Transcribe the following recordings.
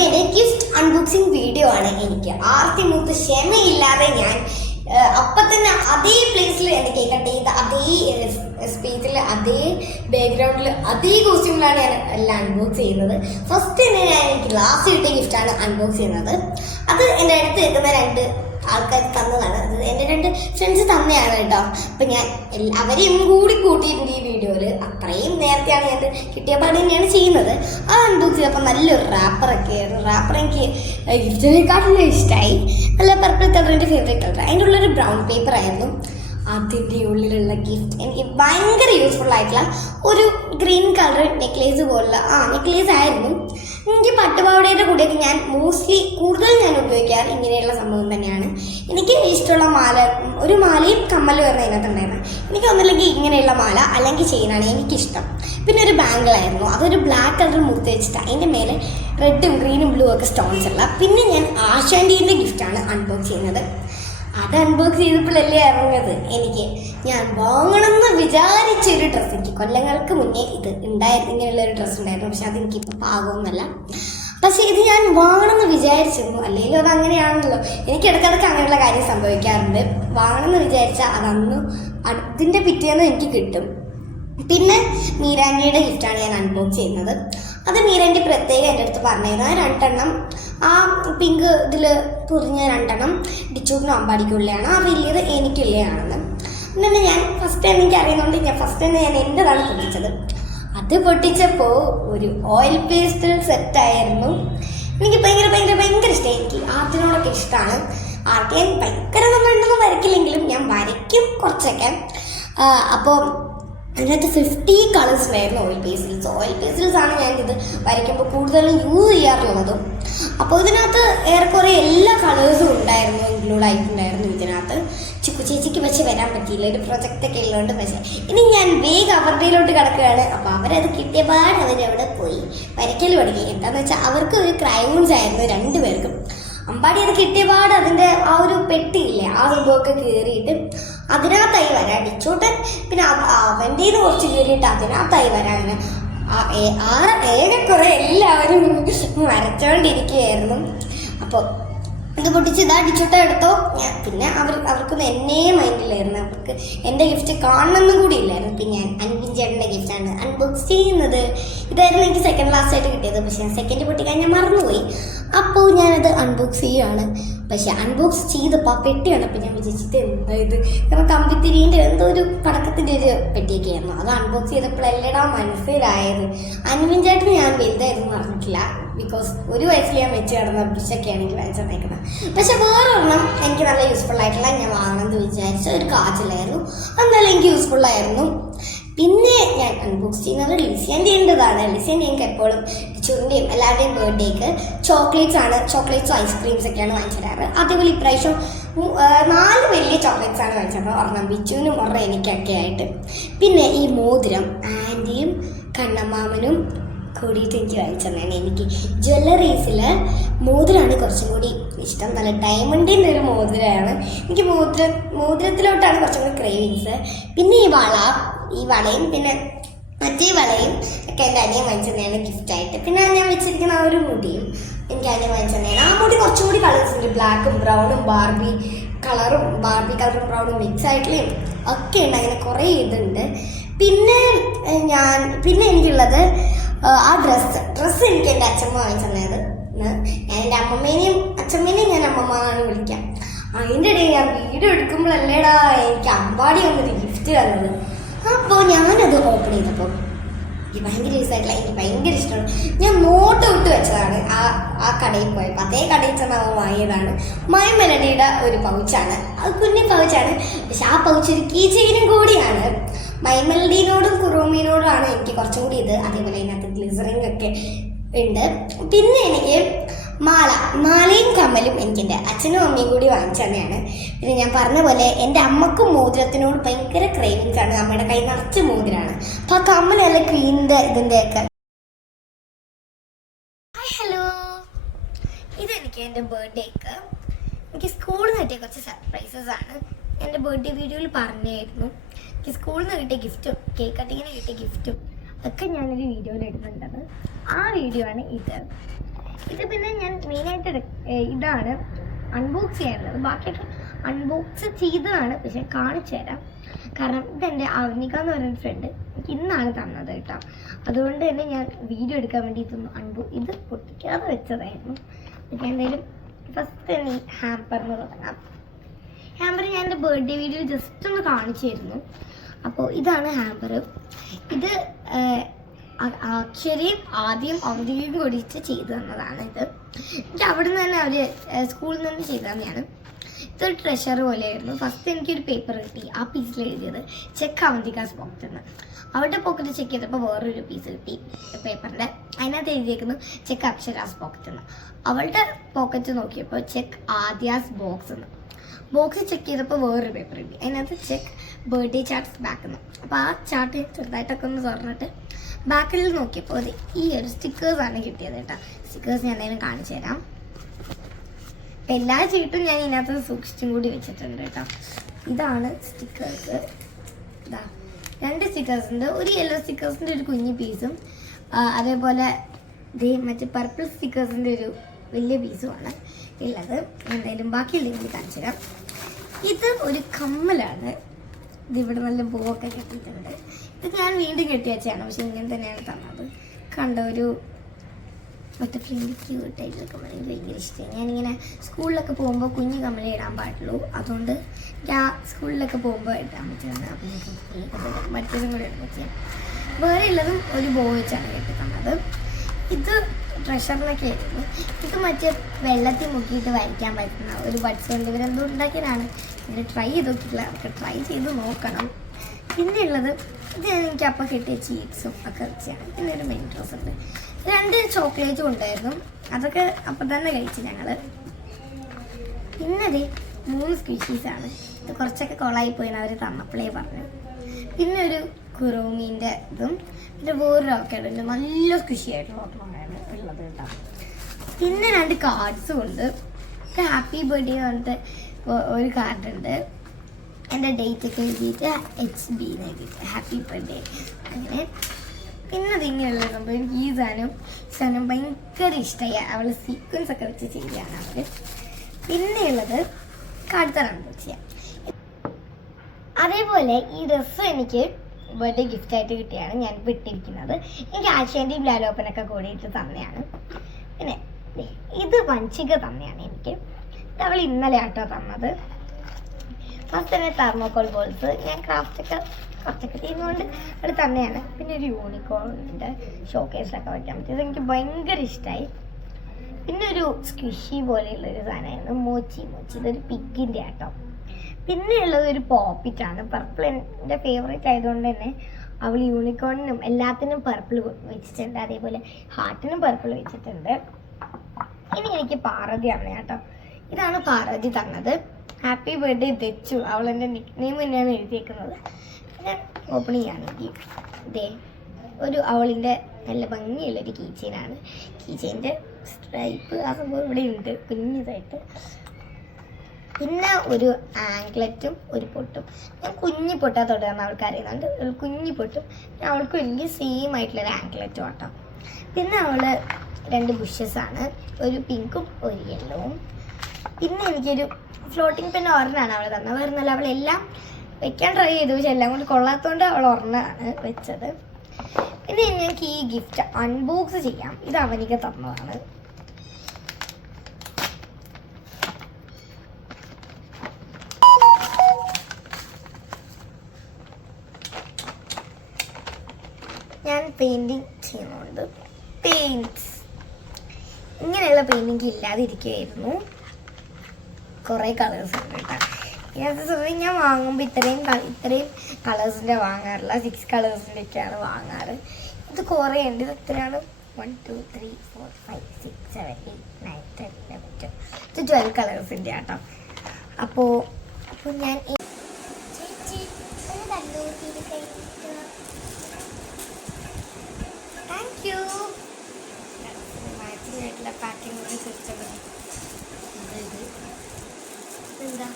ബർത്ത്ഡേയുടെ gift unboxing video ആണ് എനിക്ക്. ആർത്തി മൂത്ത് ക്ഷമയില്ലാതെ ഞാൻ അപ്പം തന്നെ അതേ പ്ലേസിൽ എന്റെ കേക്ക് കട്ട് അതേ സ്പേസിൽ അതേ ബാക്ക്ഗ്രൗണ്ടിൽ അതേ കോസ്റ്റ്യൂമിലാണ് ഞാൻ എല്ലാം അൺബോക്സ് ചെയ്യുന്നത്. ഫസ്റ്റ് തന്നെ ഞാൻ എനിക്ക് ലാസ്റ്റ് കിട്ടിയ ഗിഫ്റ്റാണ് അൺബോക്സ് ചെയ്യുന്നത്. അത് എന്റെ അടുത്ത് നിൽക്കുന്ന രണ്ട് ആൾക്കാർ തന്നതാണ്. അത് എന്റെ രണ്ട് ഫ്രണ്ട്സ് തന്നെയാണ് കേട്ടോ. അപ്പം ഞാൻ അവരെയും കൂടി കൂട്ടിയിട്ടുണ്ട് ഈ വീഡിയോയിൽ അത്രയും നേരത്തെയാണ് ഞാൻ കിട്ടിയ പാട് തന്നെയാണ് ചെയ്യുന്നത്. ആ അൺബോക്സ് അപ്പം നല്ലൊരു റാപ്പറൊക്കെ ആയിരുന്നു. റാപ്പർ എനിക്ക് ഗിഫ്റ്റിനെക്കാട്ടിലും ഇഷ്ടമായി നല്ല പർപ്പിൾ കളർ എന്റെ ഫേവറേറ്റ് കളർ അതിന്റെ ഉള്ളൊരു ബ്രൗൺ പേപ്പർ ആയിരുന്നു. അതിന്റെ ഉള്ളിലുള്ള ഗിഫ്റ്റ് എനിക്ക് ഭയങ്കര യൂസ്ഫുൾ ആയിട്ടുള്ള ഒരു ഗ്രീൻ കളർ നെക്ലേസ് പോലുള്ള ആ നെക്ലേസ് ആയിരുന്നു. എനിക്ക് പട്ടുപാവടയുടെ കൂടെയൊക്കെ ഞാൻ മോസ്റ്റ്ലി കൂടുതൽ ഞാൻ ഉപയോഗിക്കാറ് ഇങ്ങനെയുള്ള സംഭവം തന്നെയാണ്. എനിക്ക് ഇഷ്ടമുള്ള മാല ഒരു മാലയും കമ്മലും വരുന്ന അതിനകത്തുണ്ടായിരുന്നു. എനിക്ക് ഒന്നില്ലെങ്കിൽ ഇങ്ങനെയുള്ള മാല അല്ലെങ്കിൽ ചെയിനാണ് എനിക്കിഷ്ടം. പിന്നെ ഒരു ബാങ്കിളായിരുന്നു അതൊരു ബ്ലാക്ക് കളർ മുറുത്ത് വെച്ചിട്ട്. അതിന്റെ മേലെ റെഡും ഗ്രീനും ബ്ലൂ ഒക്കെ സ്റ്റോൺസ് ഉള്ള. പിന്നെ ഞാൻ ആശാന്റീന്റെ ഗിഫ്റ്റാണ് അൺബോക്സ് ചെയ്യുന്നത്. അത് അൺബോക്സ് ചെയ്തപ്പോഴല്ലേ ഇറങ്ങിയത്. എനിക്ക് ഞാൻ വാങ്ങണമെന്ന് വിചാരിച്ച കൊല്ലങ്ങൾക്ക് മുന്നേ ഇത് ഉണ്ടായിരുന്നു ഇങ്ങനെയുള്ള ഒരു ഡ്രസ്സ് ഉണ്ടായിരുന്നു. പക്ഷെ അതെനിക്ക് എനിക്കിപ്പോൾ പാകമൊന്നുമല്ല. പക്ഷെ ഇത് ഞാൻ വാങ്ങണമെന്ന് വിചാരിച്ചിരുന്നു. അല്ലെങ്കിൽ അത് അങ്ങനെയാണല്ലോ. എനിക്ക് ഇടയ്ക്കിടയ്ക്ക് അങ്ങനെയുള്ള കാര്യം സംഭവിക്കാറുണ്ട്. വാങ്ങണമെന്ന് വിചാരിച്ചാൽ അതന്ന് അതിന്റെ പിറ്റേന്ന് എനിക്ക് കിട്ടും. പിന്നെ മീരാന്റിയുടെ ഗിഫ്റ്റാണ് ഞാൻ അൺബോക്സ് ചെയ്യുന്നത്. അത് മീരാണ്ടി പ്രത്യേകം എന്റെ അടുത്ത് പറഞ്ഞിരുന്നു. ആ രണ്ടെണ്ണം ആ പിങ്ക് ഇതിൽ പൊതിഞ്ഞ രണ്ടെണ്ണം ഡിച്ചൂട്ടിനും അമ്പാടിക്കുള്ളിയാണ് ആ വലിയത് എനിക്കുള്ളയാണെന്ന്. എന്നിട്ട് ഞാൻ ഫസ്റ്റ് ടൈം എനിക്ക് അറിയുന്നതുകൊണ്ട് ഞാൻ ഫസ്റ്റ് ടൈം ഞാൻ എന്റെതാണ് പൊട്ടിച്ചത്. അത് പൊട്ടിച്ചപ്പോൾ ഒരു ഓയിൽ പേസ്റ്റൽ സെറ്റായിരുന്നു എനിക്ക് ഭയങ്കര ഭയങ്കര ഭയങ്കര ഇഷ്ടമായി എനിക്ക് ആർട്ടിനോടൊക്കെ ഇഷ്ടമാണ് ആർട്ട് ഞാൻ ഭയങ്കര നന്നായിട്ടൊന്നും വരയ്ക്കില്ലെങ്കിലും ഞാൻ വരയ്ക്കും കുറച്ചൊക്കെ. അപ്പോൾ അതിനകത്ത് ഫിഫ്റ്റി കളേഴ്സ് ഉണ്ടായിരുന്നു ഓയിൽ പേസിൽസ് ഓയിൽ പേസിൽസ് ആണ് ഞാൻ ഇത് വരയ്ക്കുമ്പോൾ കൂടുതലും യൂസ് ചെയ്യാറുള്ളതും. അപ്പോൾ ഇതിനകത്ത് ഏറെക്കുറെ എല്ലാ കളേഴ്സും ഉണ്ടായിരുന്നു ഇൻക്ലൂഡ് ആയിട്ടുണ്ടായിരുന്നു ഇതിനകത്ത്. ചിക്കു ചേച്ചിക്ക് പക്ഷെ വരാൻ പറ്റിയില്ല. ഒരു പ്രൊജക്റ്റ് ഒക്കെ ഉള്ളതുകൊണ്ട് പക്ഷേ. ഇനി ഞാൻ വേഗം അവരുടെയിലോട്ട് കിടക്കുകയാണ്. അപ്പോൾ അവരത് കിട്ടിയപാട് അവരവിടെ പോയി വരയ്ക്കൽ തുടങ്ങി. എന്താണെന്ന് വെച്ചാൽ അവർക്ക് ഒരു ക്രൈംസ് ആയിരുന്നു രണ്ടുപേർക്കും. അമ്പാടി അത് കിട്ടിയപാട് അതിന്റെ ആ ഒരു പെട്ടിയില്ലേ ആ സംഭവമൊക്കെ കയറിയിട്ട് അതിനകത്തായി വരാൻ. അടിച്ചോട്ടൻ പിന്നെ അവന്റെ കുറച്ച് കയറിയിട്ട് അതിനകത്തായി വരാൻ അങ്ങനെ ആ ഏ- ആ ഏകക്കുറെ എല്ലാവരും വരച്ചോണ്ടിരിക്കുകയായിരുന്നു. അപ്പോൾ ഇത് പൊട്ടിച്ച് ഇതാ അടിച്ചോട്ടെ എടുത്തോ. ഞാൻ പിന്നെ അവർ അവർക്കൊന്നും എന്നേ മൈൻഡിലായിരുന്നു. അവർക്ക് എന്റെ ഗിഫ്റ്റ് കാണണമെന്നും കൂടി ഇല്ലായിരുന്നു. പിന്നെ ഞാൻ അൻപിൻ ചേട്ടന്റെ ഗിഫ്റ്റാണ് അൺബോക്സ് ചെയ്യുന്നത്. ഇതായിരുന്നു എനിക്ക് സെക്കൻഡ് ലാസ്റ്റ് ആയിട്ട് കിട്ടിയത്. പക്ഷേ ഞാൻ സെക്കൻഡ് പൊട്ടിക്കാൻ ഞാൻ മറന്നുപോയി. അപ്പോൾ ഞാനത് അൺബോക്സ് ചെയ്യുകയാണ് പക്ഷേ അൺബോക്സ് ചെയ്തപ്പോൾ ആ പെട്ടിയാണ് അപ്പം ഞാൻ വിചാരിച്ചത് എന്താ ഇത്? കാരണം കമ്പിത്തിരീന്റെ എന്തോ ഒരു പടക്കത്തിന്റെ ഒരു പെട്ടിയൊക്കെ ആയിരുന്നു അത് അൺബോക്സ് ചെയ്തപ്പോൾ എല്ലാം മനസ്സിലായത്. അൻവിൻ ചേട്ടൻ ഞാൻ വലുതായിരുന്നു പറഞ്ഞിട്ടില്ല ബിക്കോസ് ഒരു വയസ്സിൽ ഞാൻ വെച്ച് കിടന്ന ബ്രിഷൊക്കെയാണ് എനിക്ക് വാങ്ങിച്ചേക്കുന്നത് പക്ഷെ വേറൊരെണ്ണം എനിക്ക് നല്ല യൂസ്ഫുൾ ആയിട്ടുള്ള ഞാൻ വാങ്ങണമെന്ന് വിചാരിച്ച ഒരു കാച്ചിലായിരുന്നു. അതെന്നാലും എനിക്ക് യൂസ്ഫുൾ ആയിരുന്നു. പിന്നെ ഞാൻ അൺബോക്സ് ചെയ്യുന്നത് ലിസിയന്റെതാണ് ലിസിയൻ എനിക്ക് എപ്പോഴും ചുരുണ്ടിയും എല്ലാവരുടെയും ബർത്ത്ഡേക്ക് ചോക്ലേറ്റ്സ് ആണ്. ചോക്ലേറ്റ്സും ഐസ്ക്രീംസ് ഒക്കെയാണ് വാങ്ങിച്ചു തരാറ് അതേപോലെ ഇപ്രാവശ്യം നാല് വലിയ ചോക്ലേറ്റ്സ് ആണ് വാങ്ങിച്ചത്. ഒരെണ്ണം ബിച്ചുവിനും ഒരെണ്ണം എനിക്കൊക്കെ ആയിട്ട് പിന്നെ ഈ മോതിരം ആന്റിയും കണ്ണമ്മാമനും കൂടിയിട്ട് എനിക്ക് വാങ്ങിച്ചതാണ് എനിക്ക് ജ്വല്ലറീസിൽ മോതിരമാണ് കുറച്ചും കൂടി ഇഷ്ടം. നല്ല ഡയമണ്ടിന്റെ ഒരു മോതിരമാണ് എനിക്ക് മോതിര മോതിരത്തിലോട്ടാണ് കുറച്ചും കൂടി ക്രേവിങ്സ് പിന്നെ ഈ വള ഈ വളയും പിന്നെ മറ്റേ വളയും ഒക്കെ എന്റെ അനിയൻ വാങ്ങിച്ചതാണ് ഗിഫ്റ്റായിട്ട് പിന്നെ ഞാൻ വെച്ചിരിക്കുന്ന ആ ഒരു മുടിയും എനിക്ക് അനിയൻ വാങ്ങിച്ചതാണ് ആ മുടി കുറച്ചും കൂടി കളേഴ്സ് ഉണ്ട്. ബ്ലാക്കും ബ്രൗണും ബാർബി കളറും ബാർബി കളറും ബ്രൗണും മിക്സ് ആയിട്ടുള്ള ഒക്കെ ഉണ്ട്. അങ്ങനെ കുറേ ഇതുണ്ട്. പിന്നെ ഞാൻ പിന്നെ എനിക്കുള്ളത് ആ ഡ്രസ്സ് ഡ്രസ്സ് എനിക്ക് എന്റെ അച്ഛമ്മ വാങ്ങിച്ചു തന്നത് ഞാൻ എന്റെ അമ്മമ്മേനെയും അച്ഛമ്മേനെയും ഞാൻ അമ്മമ്മ എന്നാണ് വിളിക്കാം. അതിന്റെ ഇടയിൽ ഞാൻ വീഡിയോ എടുക്കുമ്പോഴല്ലേടാ എനിക്ക് അമ്പാടി വന്നൊരു ഗിഫ്റ്റ് തന്നത്. അപ്പോൾ ഞാനത് ഓപ്പൺ ചെയ്തപ്പോൾ എനിക്ക് ഭയങ്കര യൂസായിട്ടില്ല എനിക്ക് ഭയങ്കര ഇഷ്ടമാണ്. ഞാൻ നോട്ട് വിട്ട് വെച്ചതാണ് ആ ആ കടയിൽ പോയപ്പോൾ അതേ കടയിൽ ചെന്ന് അവൻ വാങ്ങിയതാണ്. മൈ മെലഡിയുടെ ഒരു പൗച്ചാണ്. അത് കുഞ്ഞു പൗച്ചാണ്. പക്ഷെ ആ പൗച്ച് ഒരു കീ ചെയിനും കൂടിയാണ്. മൈ മെലഡിനോടും കുറോമിനോടുമാണ് എനിക്ക് കുറച്ചും കൂടി ഇത് അതേപോലെ അതിനകത്ത് ഗ്ലിസറിംഗ് ഒക്കെ ഉണ്ട്. പിന്നെ എനിക്ക് മാല. മാലയും കമ്മലും എനിക്കെന്റെ അച്ഛനും അമ്മയും കൂടി വാങ്ങിച്ചു തന്നെയാണ്. പിന്നെ ഞാൻ പറഞ്ഞ പോലെ എന്റെ അമ്മക്കും മോതിരത്തിനോട് ഭയങ്കര ക്രേവിങ്സ് ആണ്. അമ്മയുടെ കൈ നിറച്ച് മോതിരാണ്. അപ്പോൾ ആ കമ്മലല്ല ക്വീനിന്റെ ഇതിന്റെ ഒക്കെ ഹായ് ഹലോ ഇതെനിക്ക് എന്റെ ബർത്ത്ഡേക്ക് എനിക്ക് സ്കൂളിൽ നിന്ന് കിട്ടിയ കുറച്ച് സർപ്രൈസസ് ആണ്. എന്റെ ബർത്ത്ഡേ വീഡിയോയിൽ പറഞ്ഞായിരുന്നു. സ്കൂളിൽ നിന്ന് കിട്ടിയ ഗിഫ്റ്റും കേക്ക് കട്ടിങ്ങിന് കിട്ടിയ ഗിഫ്റ്റും ഒക്കെ ഞാനൊരു വീഡിയോയിൽ ഇടുന്നുണ്ടത്. ആ വീഡിയോ ആണ് ഇത്. ഇത് പിന്നെ ഞാൻ മെയിനായിട്ട് ഇതാണ് അൺബോക്സ് ചെയ്യാനുള്ളത് ബാക്കിയൊക്കെ അൺബോക്സ് ചെയ്തതാണ് പക്ഷെ കാണിച്ചു തരാം. കാരണം ഇതെന്റെ അവനിക എന്ന് പറയുന്ന ഫ്രണ്ട് എനിക്ക് ഇന്നാണ് തന്നത് കേട്ടോ. അതുകൊണ്ട് തന്നെ ഞാൻ വീഡിയോ എടുക്കാൻ വേണ്ടി ഇതൊന്ന് അൺബോ ഇത് പൊട്ടിക്കാതെ വെച്ചതായിരുന്നു. എന്തായാലും ഫസ്റ്റ് ഹാമ്പറിന് തുടങ്ങാം ഹാമ്പർ ഞാൻ എന്റെ ബർത്ത്ഡേ വീഡിയോ ജസ്റ്റ് ഒന്ന് കാണിച്ചിരുന്നു. അപ്പോൾ ഇതാണ് ഹാമ്പർ. ഇത് അക്ഷരയും ആദ്യം ഔദ്യോഗികം കൂടിയിട്ട് ചെയ്തു തന്നതാണ് ഇത്. എനിക്ക് അവിടെ നിന്ന് തന്നെ അവർ സ്കൂളിൽ നിന്ന് ചെയ്തു തന്നെയാണ്. ഇതൊരു ട്രഷർ പോലെയായിരുന്നു. ഫസ്റ്റ് എനിക്കൊരു പേപ്പർ കിട്ടി. ആ പീസിൽ എഴുതിയത് ചെക്ക് അവന്തികാസ് പോക്കറ്റ് എന്ന്. അവരുടെ പോക്കറ്റ് ചെക്ക് ചെയ്തപ്പോൾ വേറൊരു പീസ് കിട്ടി പേപ്പറിന്റെ അതിനകത്ത് എഴുതിയേക്കുന്നു ചെക്ക് അക്ഷരാസ് പോക്കറ്റ് എന്ന്. അവളുടെ പോക്കറ്റ് നോക്കിയപ്പോൾ ചെക്ക് ആദ്യാസ് ബോക്സ് എന്ന്. ബോക്സ് ചെക്ക് ചെയ്തപ്പോൾ വേറൊരു പേപ്പർ കിട്ടി. അതിനകത്ത് ചെക്ക് ബർത്ത്ഡേ ചാർട്ട്സ് ബാക്ക് എന്ന് അപ്പോൾ ആ ചാർട്ട് ചെറുതായിട്ടൊക്കെ ഒന്ന് തുറന്നിട്ട് ബാക്കിൽ നോക്കിയപ്പോൾ അത് ഈ ഒരു സ്റ്റിക്കേഴ്സാണ് കിട്ടിയത് കേട്ടോ. സ്റ്റിക്കേഴ്സ് ഞാൻ എന്തെങ്കിലും കാണിച്ചു തരാം. എല്ലാ ചീട്ടും ഞാൻ ഇതിനകത്ത് സൂക്ഷിച്ചും കൂടി വെച്ചിട്ടുണ്ട് കേട്ടോ. ഇതാണ് സ്റ്റിക്കേഴ്സ് ഇതാ. രണ്ട് സ്റ്റിക്കേഴ്സ് ഉണ്ട്. ഒരു യെല്ലോ സ്റ്റിക്കേഴ്സിന്റെ ഒരു കുഞ്ഞു പീസും അതേപോലെ ദേ മറ്റേ പർപ്പിൾ സ്റ്റിക്കേഴ്സിന്റെ ഒരു വലിയ പീസുമാണ്. ഉള്ളത് എന്തായാലും ബാക്കിയുണ്ടെങ്കിൽ കാണിച്ചു തരാം. ഇത് ഒരു കമ്മലാണ്. ഇത് ഇവിടെ നല്ല പൂവൊക്കെ കെട്ടിയിട്ടുണ്ട്. ഇത് ഞാൻ വീണ്ടും കെട്ടി വെച്ചാണ് പക്ഷെ ഇങ്ങനെ തന്നെയാണ് തന്നത്. കണ്ട ഒരു ബട്ടർഫ്ലൈന്റെ ക്യൂട്ടായിട്ടുള്ള കമ്മൽ എനിക്ക് ഭയങ്കര ഇഷ്ടമായി ഞാനിങ്ങനെ സ്കൂളിലൊക്കെ പോകുമ്പോൾ കുഞ്ഞു കമ്മൽ ഇടാൻ പാടുള്ളൂ. അതുകൊണ്ട് ഞാൻ സ്കൂളിലൊക്കെ പോകുമ്പോൾ ഇടാൻ പറ്റുന്നത് അപ്പം മറ്റേതും കൂടെ ഇടാൻ പറ്റിയ വേറെ ഉള്ളതും ഒരു ബോ വെച്ചാണ് കെട്ടി തന്നത്. ഇത് ട്രഷറിലൊക്കെ ആയിരുന്നു ഇത് മറ്റേ വെള്ളത്തിൽ മുക്കിയിട്ട് വരയ്ക്കാൻ പറ്റുന്ന ഒരു ബഡ്സ് കൊണ്ട് ഇവരെന്തോ ഉണ്ടാക്കിയതാണ്. ഇത് ട്രൈ ചെയ്ത് നോക്കിയിട്ടില്ല. അവർക്ക് ട്രൈ ചെയ്ത് നോക്കണം. പിന്നെ ഉള്ളത് ഇത് എനിക്ക് അപ്പം കിട്ടിയ ചീപ്സും ഒക്കെ വെച്ചാണ്. ഒരു മെയിൻ ഡ്രസ് ഉണ്ട്. രണ്ട് ചോക്ലേറ്റും ഉണ്ടായിരുന്നു. അതൊക്കെ അപ്പം തന്നെ കഴിച്ചു ഞങ്ങൾ പിന്നെ മൂന്ന് സ്പീഷീസാണ് ഇത് കുറച്ചൊക്കെ കൊളായി പോയി അവർ തന്നപ്പോഴേ പറഞ്ഞു. പിന്നെ ഒരു കുറോമീന്റെ ഇതും. പിന്നെ വേറൊരു ഓക്കേഡ് ഉണ്ട്. നല്ല ഓട്ടമാണ് ഉള്ളത് കേട്ടോ. പിന്നെ രണ്ട് കാർഡ്സും ഉണ്ട്. ഹാപ്പി ബർത്ത്ഡേ പറഞ്ഞിട്ട് ഒരു കാർഡ് ഉണ്ട്. എന്റെ ഡേറ്റ് ഒക്കെ എഴുതിയിട്ട് എച്ച് ബി എന്ന് എഴുതിയിട്ട് ഹാപ്പി ബർത്ത്ഡേ അങ്ങനെ പിന്നെ അതിങ്ങനെയുള്ള സംഭവം. എനിക്ക് ഈ സാധനം സാധനം ഭയങ്കര ഇഷ്ടമായി അവൾ സീക്വൻസ് ഒക്കെ വെച്ച് ചെയ്യുകയാണ് അവർ പിന്നെയുള്ളത് കാർഡ് തരാൻ അതേപോലെ ഈ ഡ്രസ്സ് എനിക്ക് ബർത്ത്ഡേ ഗിഫ്റ്റ് ആയിട്ട് കിട്ടിയാണ് ഞാൻ ഇപ്പോൾ ഇട്ടിരിക്കുന്നത് എനിക്ക് ആശാന്റെയും ലാലോപ്പനൊക്കെ കൂടിയിട്ട് തന്നെയാണ്. പിന്നെ ഇത് വഞ്ചിക തന്നെയാണ് എനിക്ക്. അവൾ ഇന്നലെ ആട്ടോ തന്നത്. ഫസ്റ്റ് തന്നെ തെർമോക്കോൾ ബോൾസ് ഞാൻ ക്രാഫ്റ്റൊക്കെ കുറച്ചൊക്കെ ചെയ്യുന്നതുകൊണ്ട് അത് തന്നെയാണ്. പിന്നെ ഒരു യൂണിക്കോണിന്റെ ഷോക്കേസിലൊക്കെ വയ്ക്കാൻ പറ്റും. ഇതെനിക്ക് ഭയങ്കര ഇഷ്ടമായി പിന്നെ ഒരു സ്ക്വിഷി പോലെയുള്ളൊരു സാധനമായിരുന്നു. മോച്ചി മോച്ചി. ഇതൊരു പിഗിന്റെ ആട്ടോ. പിന്നെ ഉള്ളത് ഒരു പോപ്പിറ്റാണ്. പർപ്പിൾ എന്റെ ഫേവറേറ്റ് ആയതുകൊണ്ട് തന്നെ അവൾ യൂണിക്കോണിനും എല്ലാത്തിനും പർപ്പിൾ വെച്ചിട്ടുണ്ട്. അതേപോലെ ഹാർട്ടിനും പർപ്പിൾ വെച്ചിട്ടുണ്ട്. ഇനി എനിക്ക് പാർവതി ആണ് കേട്ടോ. ഇതാണ് പാർവതി തന്നത്. ഹാപ്പി ബർത്ത്ഡേ ദച്ചു അവൾ എന്റെ നിക് നെയിം തന്നെയാണ് എഴുതിയേക്കുന്നത്. പിന്നെ ഓപ്പൺ ചെയ്യുകയാണെങ്കിൽ ദേ ഒരു അവളിന്റെ നല്ല ഭംഗിയുള്ളൊരു കീ ചെയിനാണ് കീ സ്ട്രൈപ്പ് ആ സംഭവം ഇവിടെ ഉണ്ട്. കുഞ്ഞിതായിട്ട് പിന്നെ ഒരു ആംഗ്ലറ്റും ഒരു പൊട്ടും. ഞാൻ കുഞ്ഞി പൊട്ടാ തൊടുകയെന്ന് അവൾക്ക് അറിയുന്നുണ്ട് കുഞ്ഞി പൊട്ടും. പിന്നെ അവൾക്ക് വലിയ സെയിം ആയിട്ടുള്ളൊരു ആംഗ്ലറ്റും ആട്ടോ. പിന്നെ അവൾ രണ്ട് ബുഷസ് ആണ്. ഒരു പിങ്കും ഒരു യെല്ലോവും പിന്നെ എനിക്കൊരു ഫ്ലോട്ടിംഗ് പെൻ ഒരെണ്ണമാണ് അവൾ തന്നത്. വേറെ നല്ല അവളെല്ലാം വെക്കാൻ ട്രൈ ചെയ്തു. പക്ഷെ എല്ലാം കൊണ്ട് കൊള്ളാത്തതുകൊണ്ട് അവൾ ഒരെണ്ണമാണ് വെച്ചത്. പിന്നെ ഞങ്ങൾക്ക് ഈ ഗിഫ്റ്റ് അൺബോക്സ് ചെയ്യാം. ഇത് അവനിക്ക് തന്നതാണ്. പെയിന്റിങ് ചെയ്യുന്നുണ്ട്. പെയിന്റ്സ് ഇങ്ങനെയുള്ള പെയിന്റിങ് ഇല്ലാതിരിക്കുകയായിരുന്നു കുറേ കളേഴ്സ് ഉണ്ട് കേട്ടോ. ഇതിനകത്ത് സമയം ഞാൻ വാങ്ങുമ്പോൾ ഇത്രയും ഇത്രയും കളേഴ്സിന്റെ വാങ്ങാറില്ല. സിക്സ് കളേഴ്സിന്റെ ഒക്കെയാണ് വാങ്ങാറ്. ഇത് കുറേ ഉണ്ട്. ഇത് എത്രയാണ്? One two three four five six seven eight nine ten eleven twelve ഇത് ട്വൽവ് കളേഴ്സിന്റെ ആട്ടോ അപ്പോൾ അപ്പോൾ ഞാൻ ഈ- ചേച്ചി ഒന്ന് കണ്ടു താങ്ക് യു മാച്ചിങ് ആയിട്ടുള്ള പാക്കിംഗ് സിസ്റ്റം എന്താ?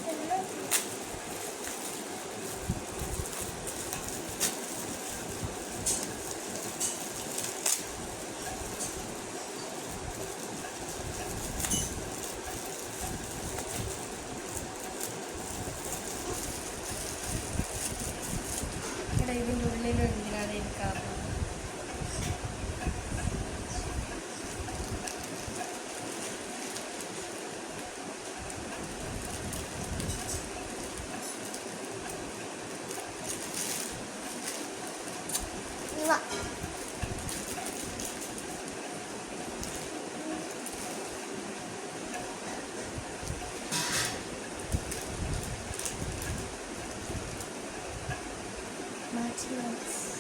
watching us.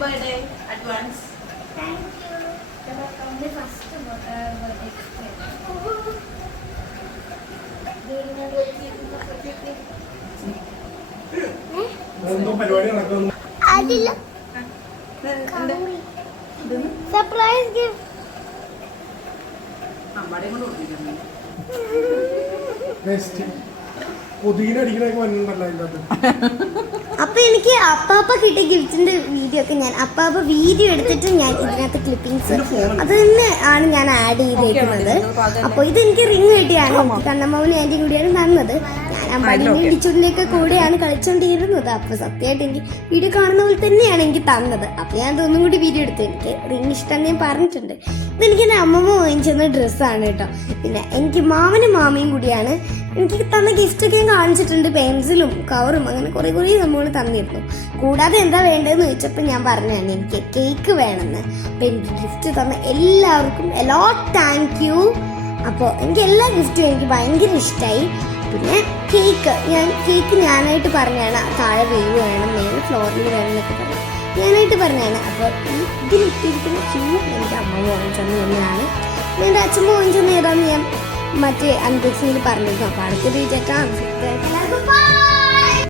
Birthday advance surprise gift best കൊതുകിനടിക്കണൊക്കെ വന്നിട്ടുണ്ടല്ലോ അതിന്റെ അകത്ത്. അപ്പൊ എനിക്ക് അപ്പാപ്പ കിട്ടിയ ഗിഫ്റ്റിന്റെ വീഡിയോ ഒക്കെ ഞാൻ അപ്പാപ്പ വീഡിയോ എടുത്തിട്ട് ഞാൻ ഇതിനകത്ത് ക്ലിപ്പിംഗ്സ് അത് തന്നെ ആണ് ഞാൻ ആഡ് ചെയ്തേക്കുന്നത്. അപ്പൊ ഇത് എനിക്ക് റിങ് കിട്ടിയാണ്. എനിക്ക് ആന്റി കൂടിയാണ് തന്നത്. ഞാൻ അമ്പാടിന്റെ ഇടിച്ചുണ്ടിന്റെ ഒക്കെ കൂടെയാണ് കളിച്ചോണ്ടിരുന്നത്. അപ്പൊ സത്യമായിട്ട് എനിക്ക് വീഡിയോ കാണുന്ന പോലെ തന്നെയാണ് എനിക്ക് തന്നത്. അപ്പൊ ഞാൻ ഇതൊന്നും കൂടി വീഡിയോ എടുത്തു. എനിക്ക് റിങ് ഇഷ്ടം ഞാൻ പറഞ്ഞിട്ടുണ്ട്. ഇതെനിക്ക് എന്റെ അമ്മമ്മ വാങ്ങിച്ചെന്ന ഡ്രസ്സാണ് കേട്ടോ. പിന്നെ എനിക്ക് മാമനും മാമയും കൂടിയാണ്. എനിക്ക് തന്ന ഗിഫ്റ്റൊക്കെ ഞാൻ കാണിച്ചിട്ടുണ്ട് പെൻസിലും കവറും അങ്ങനെ കുറേ കുറേ നമ്മൾ തന്നിരുന്നു. കൂടാതെ എന്താ വേണ്ടതെന്ന് ചോദിച്ചപ്പോൾ ഞാൻ പറഞ്ഞതാണ് എനിക്ക് കേക്ക് വേണമെന്ന്. അപ്പോൾ എനിക്ക് ഗിഫ്റ്റ് തന്ന എല്ലാവർക്കും എല്ലാ താങ്ക് യു അപ്പോൾ എനിക്ക് എല്ലാ ഗിഫ്റ്റും എനിക്ക് ഭയങ്കര ഇഷ്ടമായി പിന്നെ കേക്ക് ഞാൻ കേക്ക് ഞാനായിട്ട് പറഞ്ഞാണ് താഴെ വേവ് വേണം മേലെ ഫ്ലോറിൽ വേണം എന്നൊക്കെ ഞാനായിട്ട് പറഞ്ഞതാണ്. അപ്പോൾ ഈ ഇതിലിട്ടിരിക്കുന്ന ക്യൂ എന്റെ അമ്മ വാങ്ങിച്ചെന്ന് തന്നെയാണ് എന്റെ അച്ഛൻ വാങ്ങിച്ചെന്ന് ഏതാണെന്ന് ഞാൻ മറ്റേ അൺബോക്സിങ്ങിൽ പറഞ്ഞിരുന്നു. അപ്പോൾ അടുത്ത എല്ലാവർക്കും ബൈ